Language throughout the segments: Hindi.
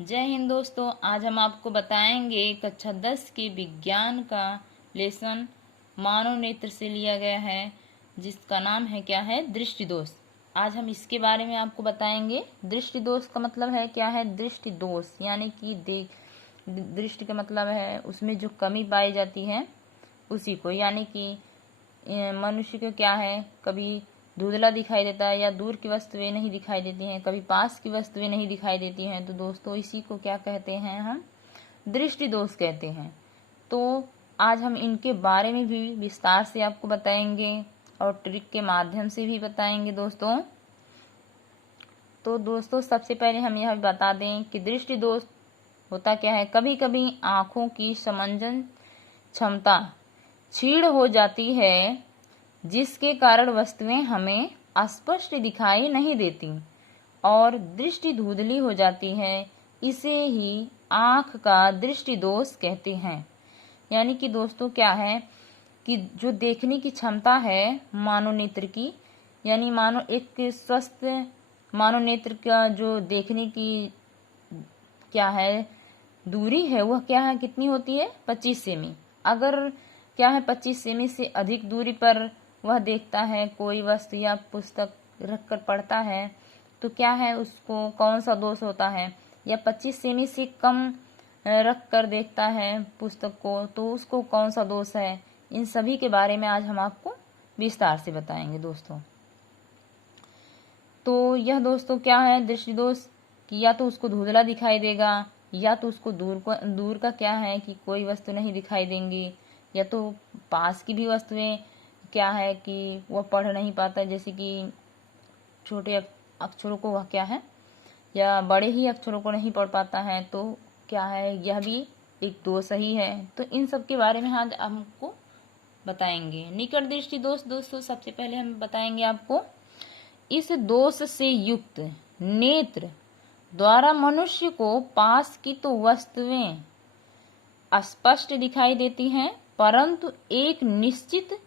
जय हिंद दोस्तों। आज हम आपको बताएंगे कक्षा 10 के विज्ञान का लेसन मानव नेत्र से लिया गया है, जिसका नाम है क्या है, दृष्टि दोष। आज हम इसके बारे में आपको बताएंगे। दृष्टि दोष का मतलब है क्या है, दृष्टि दोष यानी कि दृष्टि का मतलब है उसमें जो कमी पाई जाती है उसी को, यानी कि मनुष्य को क्या है, कभी धुंधला दिखाई देता है या दूर की वस्तुएं नहीं दिखाई देती हैं, कभी पास की वस्तुएं नहीं दिखाई देती हैं। तो दोस्तों इसी को क्या कहते हैं, हम दृष्टि दोष कहते हैं। तो आज हम इनके बारे में भी विस्तार से आपको बताएंगे और ट्रिक के माध्यम से भी बताएंगे दोस्तों। तो दोस्तों सबसे पहले हम यह बता दें कि दृष्टि दोष होता क्या है। कभी कभी आँखों की समंजन क्षमता क्षीण हो जाती है, जिसके कारण वस्तुएं हमें स्पष्ट दिखाई नहीं देती और दृष्टि धुंधली हो जाती है। इसे ही आँख का दृष्टि दोष कहते हैं। यानी कि दोस्तों क्या है कि जो देखने की क्षमता है मानव नेत्र की, यानी मानव एक स्वस्थ मानव नेत्र का जो देखने की क्या है दूरी है, वह क्या है, कितनी होती है, 25 सेमी। अगर क्या है 25 सेमी से अधिक दूरी पर वह देखता है कोई वस्तु या पुस्तक रखकर पढ़ता है, तो क्या है, उसको कौन सा दोष होता है। या 25 सेमी से कम रख कर देखता है पुस्तक को, तो उसको कौन सा दोष है। इन सभी के बारे में आज हम आपको विस्तार से बताएंगे दोस्तों। तो यह दोस्तों क्या है दृष्टि दोष कि या तो उसको धुंधला दिखाई देगा, या तो उसको दूर का क्या है कि कोई वस्तु नहीं दिखाई देंगी, या तो पास की भी वस्तुएं क्या है कि वह पढ़ नहीं पाता, जैसे कि छोटे अक्षरों को वह क्या है, या बड़े ही अक्षरों को नहीं पढ़ पाता है, तो क्या है, यह भी एक दोष ही है। तो इन सब के बारे में आज हमको बताएंगे। निकट दृष्टि दोष दोस्तों सबसे पहले हम बताएंगे आपको। इस दोष से युक्त नेत्र द्वारा मनुष्य को पास की तो वस्तुएं स्पष्ट दिखाई देती हैं, परंतु एक निश्चित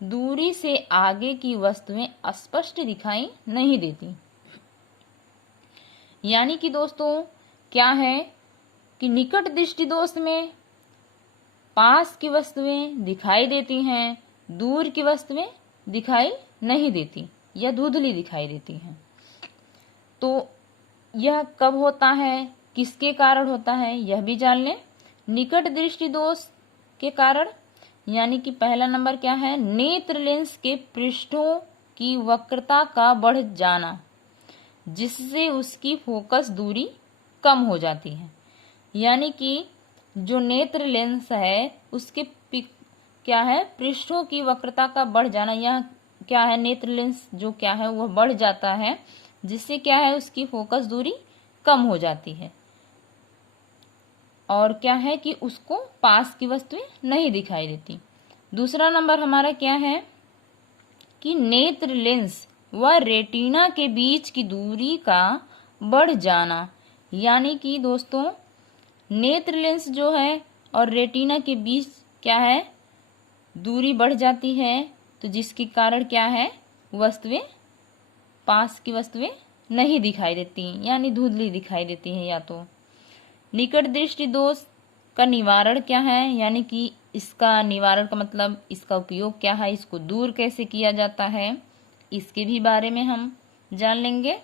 दूरी से आगे की वस्तुएं स्पष्ट दिखाई नहीं देती। यानी कि दोस्तों क्या है कि निकट दृष्टि दोष में पास की वस्तुएं दिखाई देती हैं, दूर की वस्तुएं दिखाई नहीं देती या धुंधली दिखाई देती हैं। तो यह कब होता है, किसके कारण होता है, यह भी जान लें। निकट दृष्टि दोष के कारण, यानी कि पहला नंबर क्या है, नेत्र लेंस के पृष्ठों की वक्रता का बढ़ जाना, जिससे उसकी फोकस दूरी कम हो जाती है। यानी कि जो नेत्र लेंस है उसके क्या है, पृष्ठों की वक्रता का बढ़ जाना, यह क्या है, नेत्र लेंस जो क्या है वह बढ़ जाता है, जिससे क्या है उसकी फोकस दूरी कम हो जाती है, और क्या है कि उसको पास की वस्तुएं नहीं दिखाई देती। दूसरा नंबर हमारा क्या है कि नेत्र लेंस व रेटिना के बीच की दूरी का बढ़ जाना। यानी कि दोस्तों नेत्र लेंस जो है और रेटिना के बीच क्या है दूरी बढ़ जाती है, तो जिसके कारण क्या है वस्तुएं, पास की वस्तुएं नहीं दिखाई देती, यानी धुंधली दिखाई देती है। या तो निकट दृष्टि दोष का निवारण क्या है, यानी कि इसका निवारण का मतलब इसका उपयोग क्या है, इसको दूर कैसे किया जाता है, इसके भी बारे में हम जान लेंगे।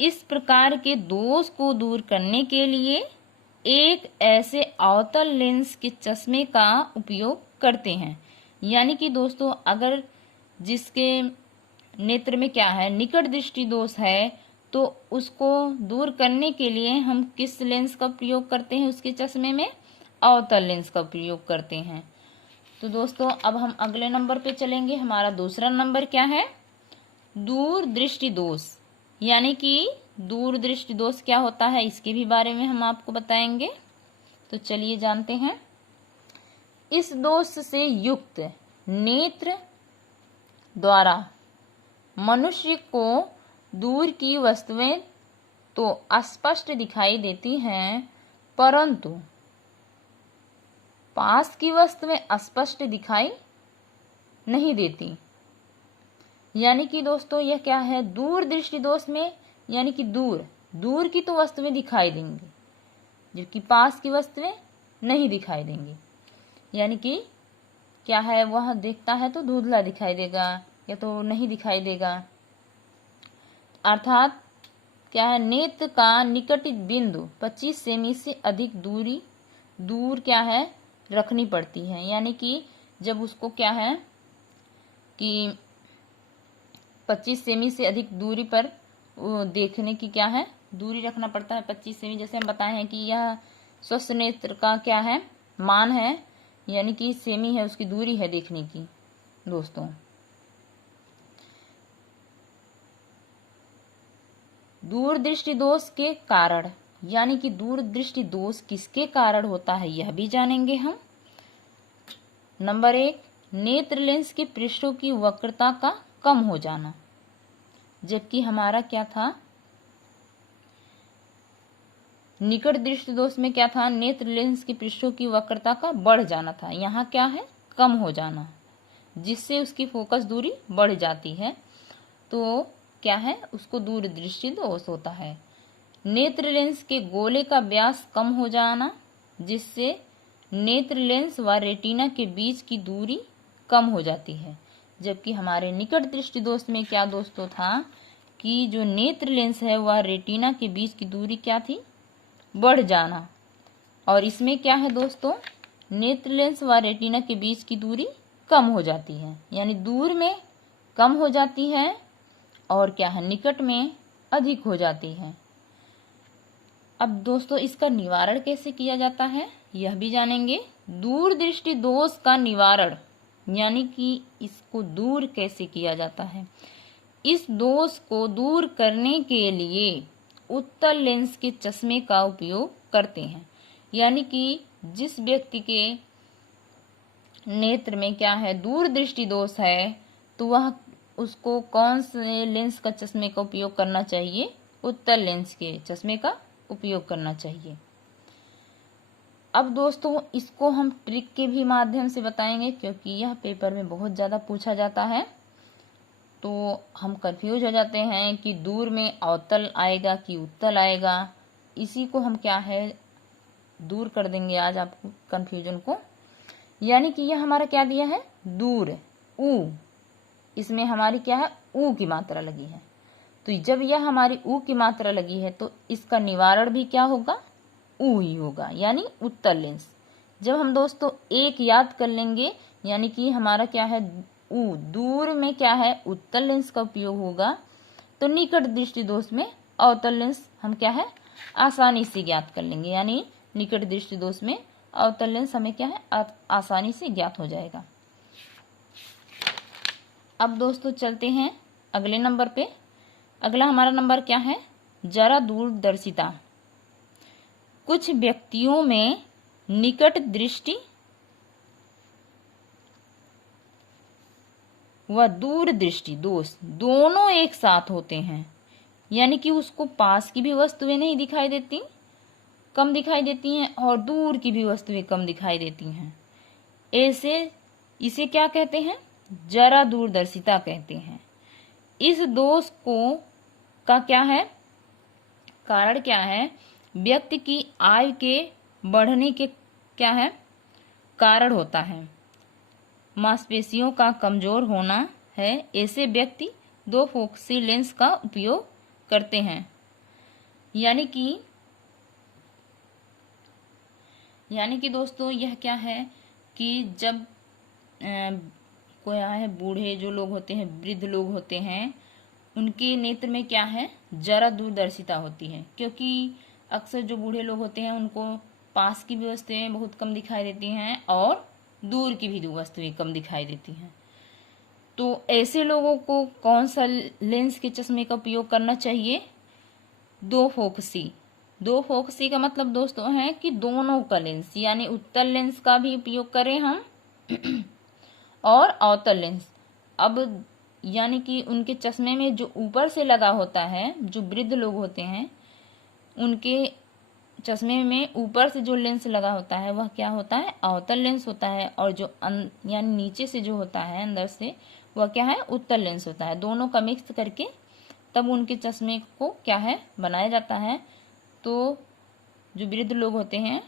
इस प्रकार के दोष को दूर करने के लिए एक ऐसे अवतल लेंस के चश्मे का उपयोग करते हैं। यानी कि दोस्तों अगर जिसके नेत्र में क्या है निकट दृष्टि दोष है, तो उसको दूर करने के लिए हम किस लेंस का प्रयोग करते हैं, उसके चश्मे में अवतल लेंस का प्रयोग करते हैं। तो दोस्तों अब हम अगले नंबर पे चलेंगे। हमारा दूसरा नंबर क्या है, दूर दृष्टि दोष। यानी कि दूर दृष्टि दोष क्या होता है, इसके भी बारे में हम आपको बताएंगे। तो चलिए जानते हैं। इस दोष से युक्त नेत्र द्वारा मनुष्य को दूर की वस्तुएं तो स्पष्ट दिखाई देती हैं, परंतु पास की वस्तुएं स्पष्ट दिखाई नहीं देती। यानी कि दोस्तों यह क्या है, दूर दृष्टि दोष में, यानी कि दूर की तो वस्तुएं दिखाई देंगी, जबकि पास की वस्तुएं नहीं दिखाई देंगी। यानी कि क्या है, वह देखता है तो धुंधला दिखाई देगा या तो नहीं दिखाई देगा। अर्थात क्या है, नेत्र का निकट बिंदु 25 सेमी से अधिक दूर क्या है रखनी पड़ती है। यानी कि जब उसको क्या है कि 25 सेमी से अधिक दूरी पर देखने की क्या है दूरी रखना पड़ता है 25 सेमी। जैसे हम बताए हैं कि यह स्वस्थ नेत्र का क्या है मान है, यानी कि सेमी है उसकी दूरी है देखने की। दोस्तों दूरदृष्टि दोष के कारण, यानी कि दूरदृष्टि दोष किसके कारण होता है यह भी जानेंगे हम। नंबर 1, नेत्र लेंस के पृष्ठों की वक्रता का कम हो जाना। जबकि हमारा क्या था, निकट दृष्टि दोष में क्या था, नेत्र लेंस के पृष्ठों की वक्रता का बढ़ जाना था। यहाँ क्या है, कम हो जाना, जिससे उसकी फोकस दूरी बढ़ जाती है, तो क्या है उसको दूरदृष्टि दोष होता है। नेत्र लेंस के गोले का व्यास कम हो जाना, जिससे नेत्र लेंस व रेटिना के बीच की दूरी कम हो जाती है। जबकि हमारे निकट दृष्टि दोष में क्या दोस्तों था कि जो नेत्र लेंस है वह रेटिना के बीच की दूरी क्या थी, बढ़ जाना। और इसमें क्या है दोस्तों, नेत्र लेंस व रेटिना के बीच की दूरी कम हो जाती है, यानी दूर में कम हो जाती है और क्या है निकट में अधिक हो जाती है। अब दोस्तों इसका निवारण कैसे किया जाता है यह भी जानेंगे। दूरदृष्टि दोष का निवारण, यानी कि इसको दूर कैसे किया जाता है। इस दोष को दूर करने के लिए उत्तल लेंस के चश्मे का उपयोग करते हैं। यानी कि जिस व्यक्ति के नेत्र में क्या है दूरदृष्टि दोष है, तो वह उसको कौन से लेंस का चश्मे का उपयोग करना चाहिए, उत्तल लेंस के चश्मे का उपयोग करना चाहिए। अब दोस्तों इसको हम ट्रिक के भी माध्यम से बताएंगे, क्योंकि यह पेपर में बहुत ज़्यादा पूछा जाता है, तो हम कंफ्यूज हो जाते हैं कि दूर में अवतल आएगा कि उत्तल आएगा। इसी को हम क्या है दूर कर देंगे आज आपको कंफ्यूजन को। यानी कि यह हमारा क्या दिया है, दूर ऊ, इसमें हमारी क्या है ऊ की मात्रा लगी है। तो जब यह हमारी ऊ की मात्रा लगी है तो इसका निवारण भी क्या होगा, ऊ ही होगा, यानी उत्तल लेंस। जब हम दोस्तों एक याद कर लेंगे, यानी कि हमारा क्या है ऊ, दूर में क्या है उत्तल लेंस का उपयोग होगा, तो निकट दृष्टि दोष में अवतल लेंस हम क्या है आसानी से ज्ञात कर लेंगे। यानी निकट दृष्टि दोष में अवतल लेंस हमें क्या है आसानी से ज्ञात हो जाएगा। अब दोस्तों चलते हैं अगले नंबर पे। अगला हमारा नंबर क्या है, जरा दूरदर्शिता। कुछ व्यक्तियों में निकट दृष्टि व दूर दृष्टि दोष दोनों एक साथ होते हैं। यानी कि उसको पास की भी वस्तुएं नहीं दिखाई देती, कम दिखाई देती हैं, और दूर की भी वस्तुएं कम दिखाई देती हैं। ऐसे इसे क्या कहते हैं, जरा दूरदर्शिता कहते हैं। इस दोष को का क्या है कारण, क्या है व्यक्ति की आयु के बढ़ने के क्या है कारण होता है, मांसपेशियों का कमजोर होना है। ऐसे व्यक्ति दो फोकसी लेंस का उपयोग करते हैं। यानी कि दोस्तों यह क्या है कि जब कोई है बूढ़े जो लोग होते हैं, वृद्ध लोग होते हैं, उनके नेत्र में क्या है जरा दूरदर्शिता होती है, क्योंकि अक्सर जो बूढ़े लोग होते हैं उनको पास की भी वस्तुएं बहुत कम दिखाई देती हैं और दूर की भी वस्तुएं कम दिखाई देती हैं। तो ऐसे लोगों को कौन सा लेंस के चश्मे का उपयोग करना चाहिए, दो फोकसी का मतलब दोस्तों है कि दोनों का लेंस, यानी उत्तल लेंस का भी उपयोग करें हम और अवतल लेंस। अब यानी कि उनके चश्मे में जो ऊपर से लगा होता है, जो वृद्ध लोग होते हैं उनके चश्मे में ऊपर से जो लेंस लगा होता है वह क्या होता है अवतल लेंस होता है, और जो यानी नीचे से जो होता है अंदर से वह क्या है उत्तल लेंस होता है। दोनों का मिक्स करके तब उनके चश्मे को क्या है बनाया जाता है। तो जो वृद्ध लोग होते हैं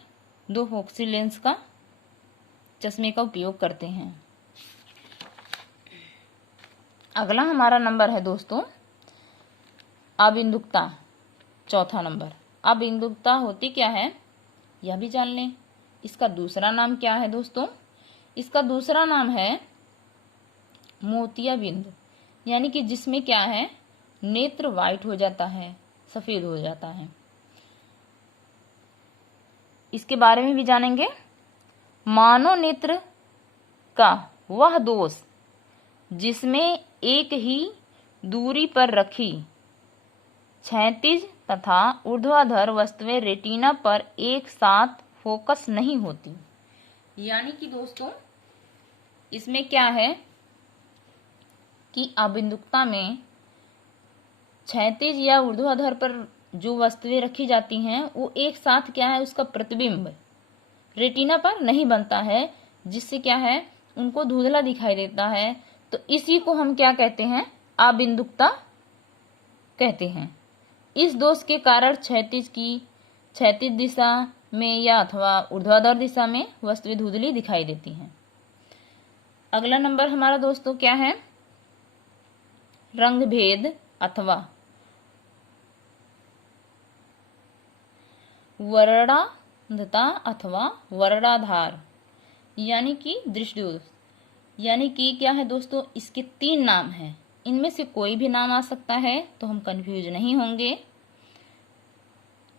2 फोकसी लेंस का चश्मे का उपयोग करते हैं। अगला हमारा नंबर है दोस्तों अबिंदुकता, चौथा नंबर। अबिंदुकता होती क्या है यह भी जान लें। इसका दूसरा नाम क्या है दोस्तों? इसका दूसरा नाम है मोतियाबिंद, यानी कि जिसमें क्या है नेत्र वाइट हो जाता है, सफेद हो जाता है। इसके बारे में भी जानेंगे। मानव नेत्र का वह दोष जिसमें एक ही दूरी पर रखी क्षैतिज तथा ऊर्ध्वाधर वस्तुएं रेटिना पर एक साथ फोकस नहीं होती। यानी कि दोस्तों इसमें क्या है कि अबिंदुकता में क्षैतिज या ऊर्ध्वाधर पर जो वस्तुएं रखी जाती हैं वो एक साथ क्या है उसका प्रतिबिंब रेटिना पर नहीं बनता है, जिससे क्या है उनको धुंधला दिखाई देता है। तो इसी को हम क्या कहते हैं अबिंदुकता कहते हैं। इस दोष के कारण क्षैतिज दिशा में या अथवा ऊर्ध्वाधर दिशा में वस्तुएं धुंधली दिखाई देती हैं। अगला नंबर हमारा दोस्तों क्या है रंग भेद अथवा वर्णांधता अथवा वर्णाधार, यानी कि दृष्टि दोष। यानी कि क्या है दोस्तों इसके 3 नाम हैं, इनमें से कोई भी नाम आ सकता है तो हम कंफ्यूज नहीं होंगे।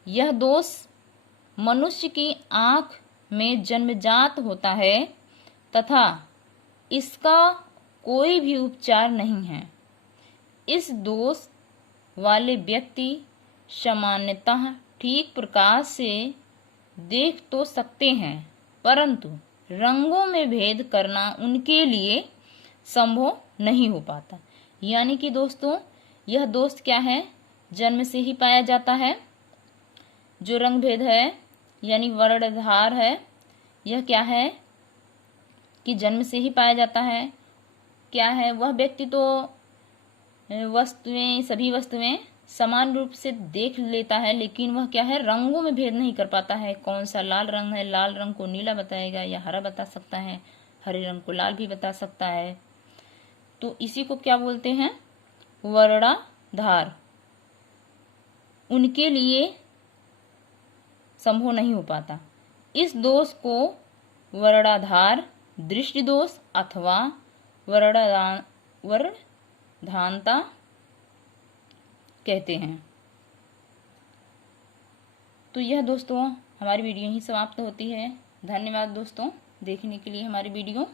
यह दोष मनुष्य की आंख में जन्मजात होता है तथा इसका कोई भी उपचार नहीं है। इस दोष वाले व्यक्ति सामान्यतः ठीक प्रकाश से देख तो सकते हैं, परंतु रंगों में भेद करना उनके लिए संभव नहीं हो पाता। यानी कि दोस्तों यह दोष क्या है जन्म से ही पाया जाता है। जो रंग भेद है यानी वर्णाधार है, यह क्या है कि जन्म से ही पाया जाता है। क्या है वह व्यक्ति तो सभी वस्तुएं समान रूप से देख लेता है, लेकिन वह क्या है रंगों में भेद नहीं कर पाता है। कौन सा लाल रंग है, लाल रंग को नीला बताएगा या हरा बता सकता है, हरे रंग को लाल भी बता सकता है। तो इसी को क्या बोलते हैं वर्णाधार। उनके लिए संभव नहीं हो पाता। इस दोष को वर्णाधार दृष्टि दोष अथवा वर्णांधता कहते हैं। तो यह दोस्तों हमारी वीडियो ही समाप्त होती है। धन्यवाद दोस्तों देखने के लिए हमारी वीडियो।